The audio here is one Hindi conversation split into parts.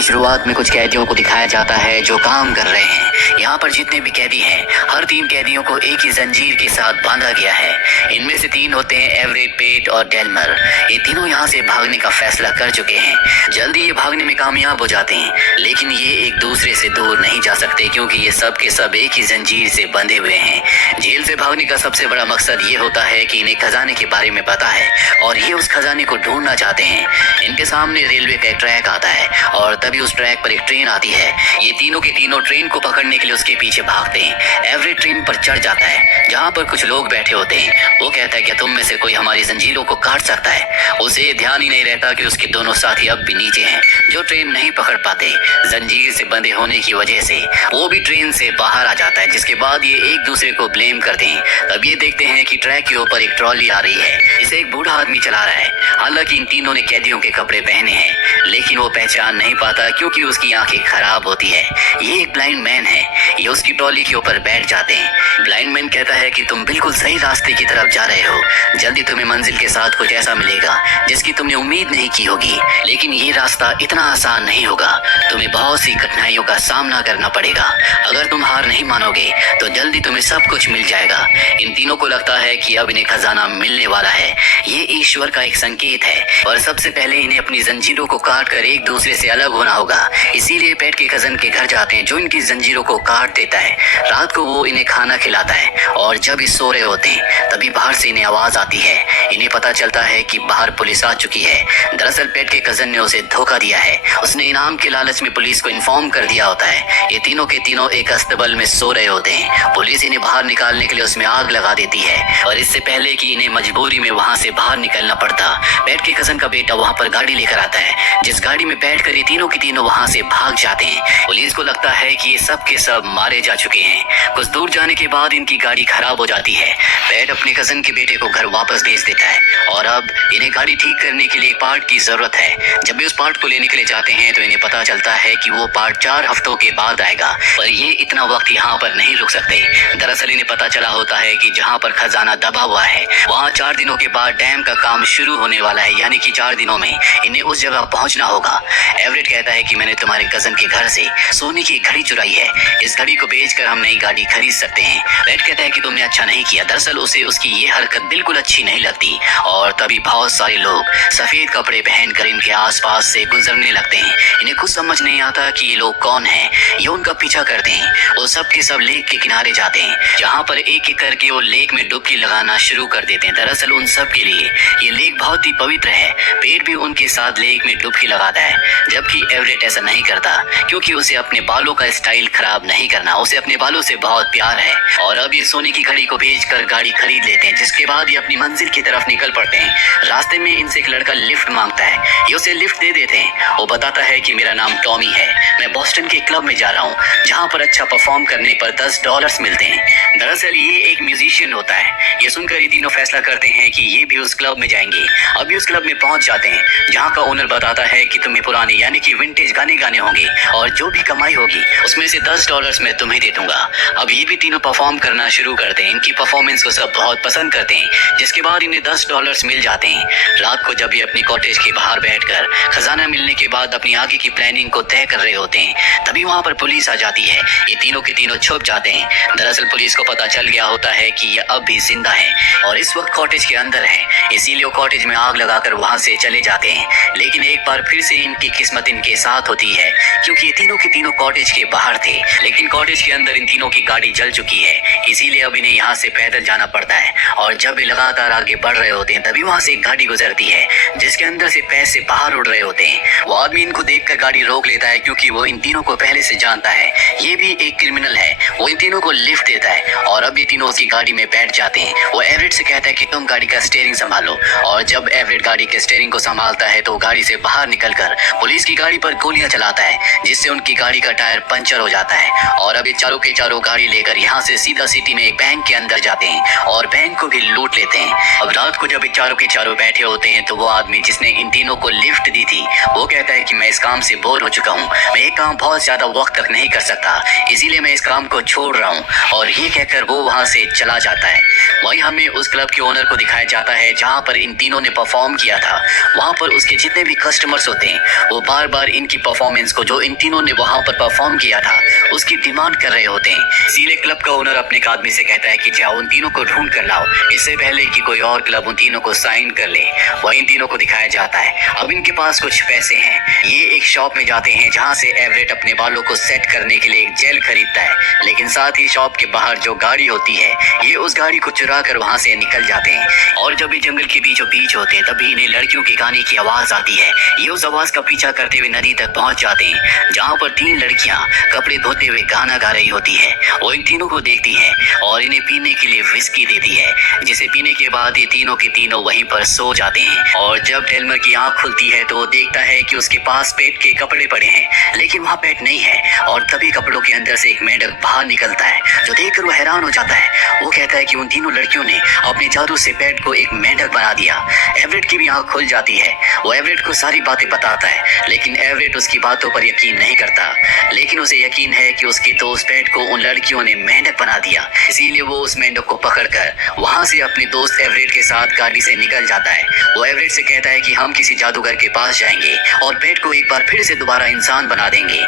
की शुरुआत में कुछ कैदियों को दिखाया जाता है जो काम कर रहे हैं। यहाँ पर जितने भी कैदी हैं, हर 3 कैदियों को एक ही जंजीर के साथ बांधा गया है। इनमें से 3 होते हैं एवरेट, पेट और डेल्मर। ये तीनों यहाँ से भागने का फैसला कर चुके हैं। जल्दी ये भागने में कामयाब हो जाते हैं, लेकिन ये एक दूसरे से दूर नहीं जा सकते क्योंकि ये सब के सब एक ही जंजीर से बंधे हुए हैं। जेल से भागने का सबसे बड़ा मकसद ये होता है कि इन्हें खजाने के बारे में पता है और ये उस खजाने को ढूंढना चाहते हैं। इनके सामने रेलवे का एक ट्रैक आता है और तभी उस ट्रैक पर एक ट्रेन आती है। ये तीनों के तीनों ट्रेन को पकड़ने के लिए उसके पीछे भागते हैं। एवरेट ट्रेन पर चढ़ जाता है जहाँ पर कुछ लोग बैठे होते हैं। वो कहता है कि तुम में से कोई हमारी जंजीरों को काट सकता है। उसे ध्यान ही नहीं रहता कि उसके दोनों साथी अब भी नीचे हैं जो ट्रेन नहीं पकड़ पाते जंजीर से बंधे होने की वजह से। वो भी ट्रेन से बाहर आ जाता है, जिसके बाद ये एक दूसरे को ब्लेम करते हैं। तब ये देखते हैं कि ट्रैक के ऊपर एक ट्रॉली आ रही है। इसे एक बूढ़ा आदमी चला रहा है। हालांकि इन तीनों ने कैदियों के कपड़े पहने हैं, लेकिन वो पहचान नहीं पाता क्योंकि उसकी आंखें खराब होती है। ये एक ब्लाइंड मैन है। ये उसकी ट्रॉली के ऊपर बैठ जाते हैं। ब्लाइंड मैन कहता है कि तुम बिल्कुल सही रास्ते की तरफ जा रहे हो। जल्दी तुम्हें मंजिल के साथ कुछ ऐसा मिलेगा जिसकी तुमने उम्मीद नहीं की होगी, लेकिन ये रास्ता इतना आसान नहीं होगा। तुम्हें बहुत सी कठिनाइयों का सामना करना पड़ेगा। अगर तुम हार नहीं मानोगे तो जल्दी तुम्हें सब कुछ मिल जाएगा। इन तीनों को लगता है कि अब इन्हें खजाना मिलने वाला है। ये ईश्वर का एक संकेत है और सबसे पहले इन्हें अपनी जंजीरों को काट कर एक दूसरे से अलग होना होगा। इसीलिए पेट के कजन के घर जाते हैं जो इनकी जंजीरों को काट देता है। रात को वो इन्हें खाना खिलाता है और जब ये सो रहे होते हैं तभी बाहर से इन्हें आवाज आती है। इन्हें पता चलता है कि बाहर पुलिस आ चुकी है। दरअसल पेट के कजन ने उसे धोखा दिया है। उसने इनाम के लालच में पुलिस को इन्फॉर्म कर दिया होता है। ये तीनों के तीनों एक अस्तबल में सो रहे होते हैं। पुलिस इन्हें बाहर निकालने के लिए उसमें आग लगा देती है और इससे पहले कि इन्हें मजबूरी में वहां से बाहर निकलना पड़ता, पेट के कजन का बेटा वहां पर गाड़ी लेकर आता है, जिस गाड़ी में बैठकर ये तीनों के तीनों वहां से भाग जाते हैं। पुलिस को लगता है कि ये सब के सब मारे जा चुके हैं। कुछ दूर जाने के बाद इनकी गाड़ी खराब हो जाती है। पेट अपने कजन के बेटे को घर वापस भेज देता है और अब इन्हें गाड़ी ठीक करने के लिए एक पार्ट की जरूरत है। जब भी उस पार्ट को लेने के लिए जाते हैं तो इन्हें पता चलता है कि वो पार्ट 4 हफ्तों के बाद आएगा, पर ये इतना वक्त यहाँ पर नहीं रुक सकते। दरअसल इन्हें पता चला होता है कि जहाँ पर खजाना दबा हुआ है वहाँ 4 दिनों के बाद डैम का काम शुरू होने वाला है, यानी कि 4 दिनों में इन्हें उस जगह पहुँचना होगा। एवरेट कहता है कि मैंने तुम्हारे कजन के घर से सोने की घड़ी चुराई है। इस घड़ी को बेचकर हम नई गाड़ी खरीद सकते हैं। रेड कहता है कि तुमने अच्छा नहीं किया। दरअसल उसे उसकी ये हरकत बिल्कुल अच्छी नहीं लगती और तभी बहुत सारे लोग सफेद कपड़े पहनकर इनके आसपास से गुजरने लगते हैं। इन्हें कुछ समझ नहीं आता कि ये लोग कौन हैं। ये उनका पीछा करते हैं। वो सब के सब लेक के किनारे जाते हैं जहाँ पर एक एक करके वो लेक में डुबकी लगाना शुरू कर देते हैं। दरअसल उन सब के लिए ये लेक बहुत ही पवित्र है। पेट भी उनके साथ लेक में डुबकी लगाता है, जबकि एवरेट ऐसा नहीं करता क्योंकि उसे अपने बालों का स्टाइल खराब नहीं करना। उसे अपने बालों से बहुत प्यार है और अब ये सोने की घड़ी को बेचकर गाड़ी खरीद लेते हैं, जिसके बाद ये अपनी मंजिल की तरफ निकल पड़ते हैं। रास्ते में इनसे एक लड़का लिफ्ट मांगता है। ये उसे लिफ्ट दे देते हैं। वो बताता है कि मेरा नाम टॉमी है, मैं बॉस्टन के क्लब में जा रहा हूँ जहाँ पर अच्छा परफॉर्म करने पर $10 मिलते हैं। दरअसल ये एक म्यूजिशियन होता है। ये सुनकर ये तीनों फैसला करते हैं कि ये भी उस क्लब में जाएंगे। अभी उस क्लब में पहुंच जाते हैं जहाँ का ओनर बताता है कि तुम्हें पुराने यानी कि विंटेज गाने गाने होंगे और जो भी कमाई होगी उसमें से $10 मैं तुम्हें दे दूंगा। अब ये भी तीनों परफॉर्म करना शुरू करते हैं। इनकी परफॉर्मेंस को सब बहुत पसंद करते हैं, जिसके बाद इन्हें $10 मिल जाते हैं। रात को जब ये अपनी कॉटेज के बाहर बैठकर खजाना मिलने के बाद अपनी आगे की प्लानिंग को तय कर रहे होते हैं, तभी वहाँ पर पुलिस आ जाती है। ये तीनों के तीनों छुप जाते हैं। दरअसल पुलिस को पता चल गया होता है कि ये अब भी जिंदा है और इस वक्त कॉटेज के अंदर है, इसीलिए वो कॉटेज में आग लगाकर वहाँ से चले जाते हैं। लेकिन एक बार फिर से इनकी किस्मत इनके साथ होती है क्योंकि ये तीनों के तीनों कॉटेज के बाहर थे, लेकिन कॉटेज के अंदर इन तीनों की गाड़ी जल चुकी है। इसीलिए अब इन्हें यहाँ से पैदल जाना पड़ता है और जब ये लगातार आगे बढ़ रहे होते हैं तभी वहाँ से एक गाड़ी गुजरती है जिसके अंदर से पैसे बाहर उड़ रहे होते हैं। वो आदमी इनको देखकर गाड़ी रोक लेता है क्योंकि वो इन तीनों को पहले से जानता है। ये भी एक क्रिमिनल है। वो इन तीनों को लिफ्ट देता है और अब ये तीनों उसकी गाड़ी में बैठ जाते हैं। वो एवरेट से कहता है कि तुम गाड़ी का स्टीयरिंग संभालो और जब एवरेट गाड़ी के स्टीयरिंग को संभालता है तो गाड़ी से बाहर निकलकर पुलिस की गाड़ी पर गोलियां चलाता है, जिससे उनकी गाड़ी का टायर पंचर हो जाता है। और अब ये चारों के चारों गाड़ी लेकर यहाँ से सीधा सिटी में एक बैंक के अंदर जाते हैं और बैंक को भी लूट लेते हैं। अब रात को जब ये चारों के चारों बैठे होते हैं तो वो आदमी जिसने इन तीनों को लिफ्ट दी थी वो कहता है कि मैं इस काम से बोर हो चुका हूँ, मैं ये काम बहुत ज्यादा वक्त तक नहीं कर सकता, इसीलिए मैं इस काम को छोड़ रहा हूँ। और ये कहकर वो वहाँ से चला जाता है। वहीं हमें उस क्लब के ओनर को दिखाया जाता है जहाँ पर इन तीनों ने परफॉर्म किया था। वहाँ पर उसके जितने भी कस्टमर्स होते हैं वो बार बार पर इनकी परफॉर्मेंस को, जो इन तीनों ने वहां पर परफॉर्म किया था, उसकी डिमांड कर रहे होते हैं। इसीलिए क्लब का ओनर अपने एक आदमी से कहता है कि जाओ उन तीनों को ढूंढ कर लाओ, इससे पहले कि कोई और क्लब उन तीनों को साइन कर ले। वह इन तीनों को दिखाया जाता है। अब इनके पास कुछ पैसे हैं। ये एक शॉप में जाते हैं जहां से एवरेट अपने बालों को सेट करने के लिए एक जेल खरीदता है, लेकिन साथ ही शॉप के बाहर जो गाड़ी होती है, ये उस गाड़ी को चुरा कर वहां से निकल जाते हैं। और जब ये जंगल के बीचों बीच होते हैं, तभी इन्हें लड़कियों के गाने की आवाज आती है। ये उस आवाज का पीछा करते हुए नदी तक पहुंच जाते हैं, जहां पर 3 लड़कियां कपड़े धोते हुए गाना गा रही होती है। वो इन तीनों को देखती है और इन्हें पीने के लिए विस्की देती है, जिसे पीने के बाद ये तीनों के तीनों वहीं पर सो जाते हैं। और जब डेल्मर की आंख खुलती है तो वो देखता है कि उसके पास पेट के कपड़े पड़े हैं, लेकिन वहाँ पेट नहीं है। और तभी कपड़ों के अंदर से एक मेंढक बाहर निकलता है, जो देखकर वो हैरान हो जाता है। वो कहता है कि उन तीनों लड़कियों ने अपने जादू से पेट को एक मेंढक बना दिया। एवरेट की भी आंख खुल जाती है। वो एवरेट को सारी बातें बताता है, लेकिन एवरेट उसकी बातों पर यकीन नहीं करता। लेकिन उसे यकीन है कि उसके दोस्त पेट को उन लड़कियों ने मेंढक बना दिया। इसीलिए वो उस मेंढक को पकड़कर वहां से अपने दोस्त एवरेट के साथ गाड़ी से निकल जाता है। वो एवरेट से कहता है कि हम किसी जादूगर के पास जाएंगे और पेट को एक बार फिर से दोबारा इंसान बना देंगे।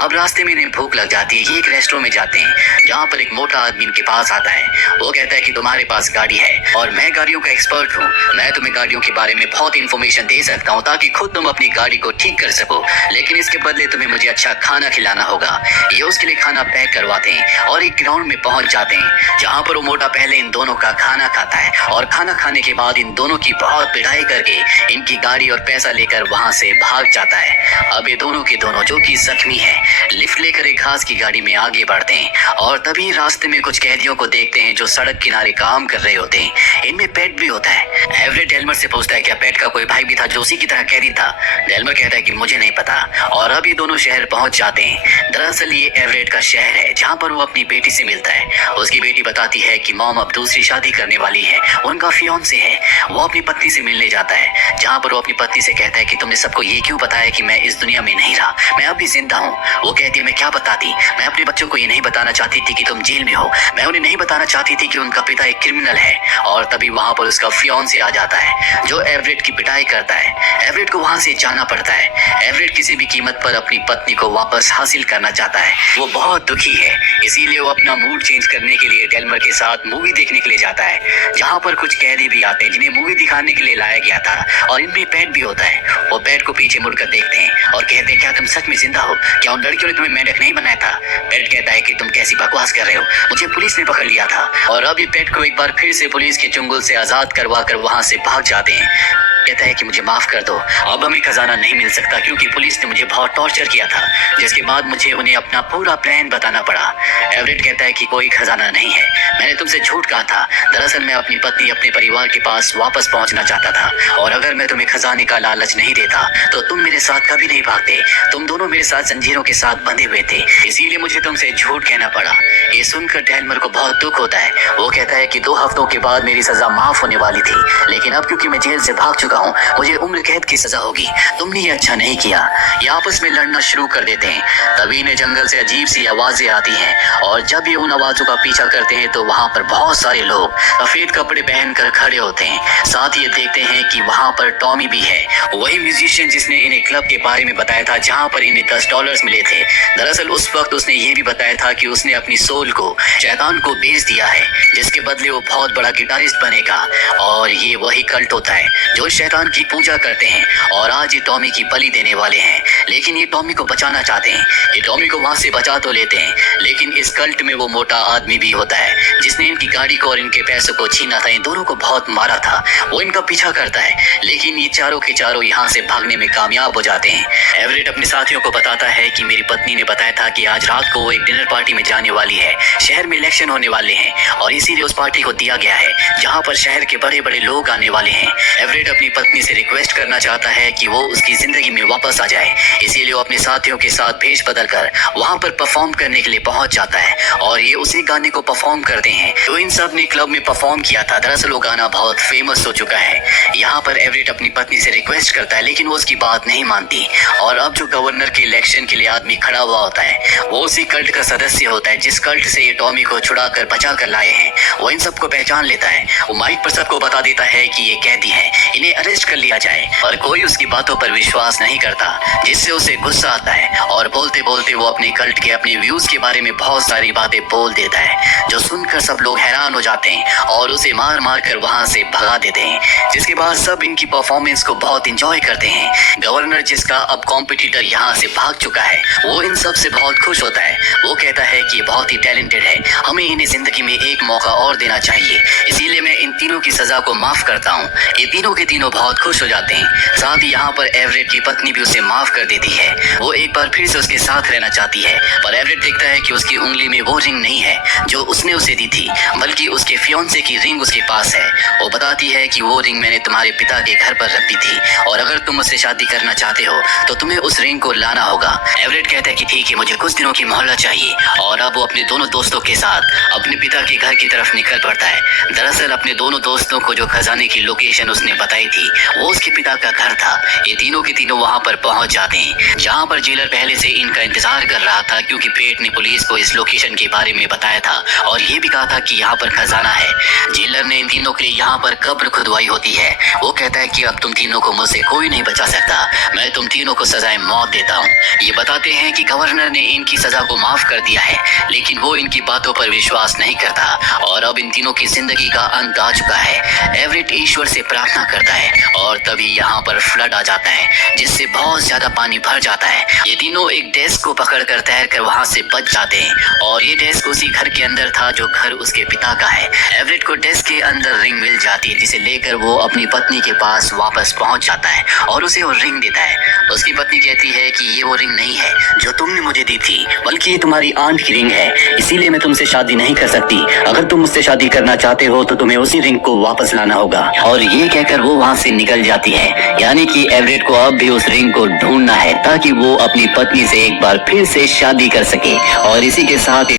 अब रास्ते में इन्हें भूख लग जाती है। ये एक रेस्टोरेंट में जाते हैं, जहाँ पर एक मोटा आदमी इनके पास आता है। वो कहता है कि तुम्हारे पास गाड़ी है और मैं गाड़ियों का एक्सपर्ट हूँ। मैं तुम्हें गाड़ियों के बारे में बहुत इन्फॉर्मेशन दे सकता हूँ ताकि खुद तुम अपनी गाड़ी को ठीक कर सको, लेकिन इसके बदले तुम्हें मुझे अच्छा खाना खिलाना होगा। ये उसके लिए खाना पैक करवाते हैं और एक ग्राउंड में पहुंच जाते हैं, जहाँ पर वो मोटा पहले इन दोनों का खाना खाता है और खाना खाने के बाद इन दोनों की बहुत पिटाई करके इनकी गाड़ी और पैसा लेकर वहां से भाग जाता है। अब ये दोनों के दोनों, जो कि जख्मी है, लिफ्ट लेकर एक घास की गाड़ी में आगे बढ़ते हैं और तभी रास्ते में कुछ कैदियों को देखते हैं जो सड़क किनारे काम कर रहे होते हैं। इनमें पेट भी होता है। एवरेट डेल्मर से पूछता है क्या पेट का कोई भाई भी था जो उसी की तरह कैदी था। डेल्मर कहता है कि मुझे नहीं पता। और अब ये दोनों शहर पहुंच जाते हैं। दरअसल ये एवरेट का शहर है, जहाँ पर वो अपनी बेटी से मिलता है। उसकी बेटी बताती है कि मॉम अब दूसरी शादी करने वाली है, उनका फियांसे है। वो अपनी पत्नी से मिलने जाता है, जहाँ पर वो अपनी पत्नी से कहता है कि तुमने सबको ये क्यों बताया कि मैं इस दुनिया में नहीं रहा, मैं अब भी जिंदा हूँ। वो कहती है मैं क्या बताती, मैं अपने बच्चों को ये नहीं बताना चाहती थी कि तुम जेल में हो। मैं उन्हें नहीं बताना चाहती थी कि उनका पिता एक क्रिमिनल है। और तभी वहाँ पर उसका फियांसे आ जाता है, जो एवरेट की पिटाई करता है। एवरेट को वहाँ से जाना पड़ता है। एवरेट किसी भी कीमत पर अपनी पत्नी को वापस हासिल करना चाहता है। वो बहुत दुखी है, इसीलिए वो अपना मूड चेंज करने के लिए डेल्मर के साथ मूवी देखने के लिए जाता है, जहाँ पर कुछ कैदी भी आते हैं जिन्हें मूवी दिखाने के लिए लाया गया था। और इनमें पेट भी होता है। वो पेट को पीछे मुड़कर देखते हैं और कहते हैं क्या तुम सच में जिंदा हो, क्या उन लड़कियों ने तुम्हें मेंढक नहीं बनाया था। पेट कहता है कि तुम कैसी बकवास कर रहे हो, मुझे पुलिस ने पकड़ लिया था। और अब ये पेट को एक बार फिर से पुलिस के चुंगल से आजाद करवा कर वहां से भाग जाते हैं। कहता है कि मुझे माफ कर दो, अब हमें खजाना नहीं मिल सकता क्योंकि पुलिस ने मुझे बहुत टॉर्चर किया था, जिसके बाद मुझे उन्हें अपना पूरा प्लान बताना पड़ा। एवरेट कहता है कि कोई खजाना नहीं है, मैंने तुमसे झूठ कहा था। दरअसल मैं अपनी पत्नी अपने परिवार के पास वापस पहुंचना चाहता था, और अगर मैं तुम्हें खजाने का लालच नहीं देता तो तुम मेरे साथ कभी नहीं भागते। तुम दोनों मेरे साथ जंजीरों के साथ बंधे हुए थे, इसीलिए मुझे तुमसे झूठ कहना पड़ा। ये सुनकर डेल्मर को बहुत दुख होता है। वो कहता है कि 2 हफ्तों के बाद मेरी सजा माफ होने वाली थी, लेकिन अब क्योंकि मैं जेल से भाग चुका हूँ, मुझे उम्र कैद की सजा होगी। तुमने ये अच्छा नहीं किया। ये आपस में लड़ना शुरू कर देते हैं। तभी इन्हें जंगल से अजीब सी आवाजें आती हैं, और जब ये उन आवाजों का पीछा करते हैं तो वहाँ पर बहुत सारे लोग सफेद कपड़े पहनकर खड़े होते हैं। साथ ही ये देखते हैं कि वहाँ पर टॉमी भी है, वही म्यूजिशियन जिसने इन्हें क्लब के बारे में बताया था, जहाँ पर इन्हें $10 मिले थे। दरअसल उस वक्त उसने ये भी बताया था कि उसने अपनी सोल को शैतान को बेच दिया है, जिसके बदले वो बहुत बड़ा गिटारिस्ट बनेगा। और ये वही कल्ट होता है जो शैतान की पूजा करते हैं, और आज ये टॉमी की बलि देने वाले हैं। लेकिन ये टॉमी को बचाना चाहते हैं। ये टॉमी को वहां से बचा तो लेते हैं, लेकिन इस कल्ट में वो मोटा आदमी भी होता है जिसने इनकी गाड़ी को और इनके पैसों को छीना था, इन दोनों को बहुत मारा था। वो इनका पीछा करता है, लेकिन ये चारों के चारों यहाँ से भागने में कामयाब हो जाते हैं। एवरेट अपने साथियों को बताता है कि मेरी पत्नी ने बताया था कि आज रात को वो एक डिनर पार्टी में जाने वाली है। शहर में इलेक्शन होने वाले हैं और इसीलिए उस पार्टी को दिया गया है, जहाँ पर शहर के बड़े बड़े लोग आने वाले हैं। एवरेट अपनी पत्नी से रिक्वेस्ट करना चाहता है कि वो उसकी जिंदगी में वापस आ जाए, इसीलिए वो अपने साथियों के साथ भेष बदल कर वहाँ पर परफॉर्म करने के लिए पहुंच जाता है। और ये उसी गाने को परफॉर्म करते हैं जो इन सब ने क्लब में परफॉर्म किया था। दरअसल वो गाना बहुत फेमस हो चुका है। यहाँ पर एवरेट अपनी पत्नी से रिक्वेस्ट करता है, लेकिन वो उसकी बात नहीं मानती। और अब जो गवर्नर के इलेक्शन के लिए आदमी खड़ा हुआ होता है, वो उसी कल्ट का सदस्य होता है जिस कल्ट से ये टॉमी को छुड़ा कर बचा कर लाए हैं। वो इन सबको पहचान लेता है। वो माइक पर सबको बता देता है कि ये कैदी है, इन्हें अरेस्ट कर लिया जाए, और कोई उसकी बातों पर विश्वास नहीं करता, जिससे उसे गुस्सा आता है और बोलते बोलते वो अपने कल्ट के अपने व्यूज के बारे में बहुत सारी बातें बोल देता है, जो सुनकर सब लोग हैरान हो जाते हैं और उसे मार मार कर वहां से भगा देते हैं। जिसके बाद सब इनकी परफॉर्मेंस को बहुत इंजॉय करते हैं। गवर्नर, जिसका अब कॉम्पिटिटर यहाँ से भाग चुका है, वो इन सब से बहुत खुश होता है। वो कहता है कि ये बहुत ही टैलेंटेड है, हमें इन्हें जिंदगी में एक मौका और देना चाहिए, इसीलिए मैं इन तीनों की सजा को माफ करता हूँ। ये तीनों के तीनों बहुत खुश हो जाते हैं। साथ ही यहाँ पर एवरेट की पत्नी भी उसे माफ कर देती है। वो एक बार फिर से उसके साथ रहना चाहती है, पर एवरेट देखता है कि उसकी उंगली में वो रिंग नहीं है जो उसने उसे दी थी, बल्कि उसके फियोंसे की रिंग उसके पास है। वो बताती है कि वो रिंग मैंने तुम्हारे पिता के घर पर रख दी थी, और अगर तुम उससे शादी करना चाहते हो तो तुम्हें उस रिंग को लाना होगा। एवरेट कहता है कि ठीक है, मुझे कुछ दिनों की मोहलत चाहिए, और अब वो अपने दोनों दोस्तों के साथ अपने पिता के घर की तरफ निकल पड़ता है। दरअसल अपने दोनों दोस्तों को जो खजाने की लोकेशन उसने बताई थी वो उसके पिता का घर था। ये तीनों के तीनों वहां पर पहुंच जाते हैं, जहां पर जेलर पहले से इनका इंतजार कर रहा था, क्योंकि पेट ने पुलिस को इस लोकेशन के बारे में बताया था और ये भी कहा था कि यहाँ पर खजाना है। जेलर ने इन तीनों के लिए यहाँ पर कब्र खुदवाई होती है। वो कहता है कि अब तुम तीनों को मुझसे कोई नहीं बचा सकता, मैं तुम तीनों को सजाए मौत देता हूँ। ये बताते हैं कि गवर्नर ने इनकी सजा को माफ कर दिया है, लेकिन वो इनकी बातों पर विश्वास नहीं करता, और अब इन तीनों की जिंदगी का अंत आ चुका है। एवरेट ईश्वर से प्रार्थना करता है, और तभी यहाँ पर फ्लड आ जाता है, जिससे बहुत ज्यादा पानी भर जाता है। ये तीनों एक डेस्क को पकड़कर तैरकर वहां से बच जाते हैं, और ये डेस्क उसी घर के अंदर था जो घर उसके पिता का है। एवरेट को डेस्क के अंदर रिंग मिल जाती है, जिसे लेकर वो अपनी पत्नी के पास वापस पहुंच जाता है और उसे वो रिंग देता है। उसकी पत्नी कहती है कि ये वो रिंग नहीं है जो तुमने मुझे दी थी, बल्कि ये तुम्हारी आंट की रिंग है, इसीलिए मैं तुमसे शादी नहीं कर सकती। अगर तुम मुझसे शादी करना चाहते हो तो तुम्हें उसी रिंग को वापस लाना होगा। और ये कहकर वो वहां से निकल जाती है। यानी कि एवरेट को अब भी उस रिंग को ढूंढना है, ताकि वो अपनी पत्नी से एक बार फिर से शादी कर सके। और इसी के साथ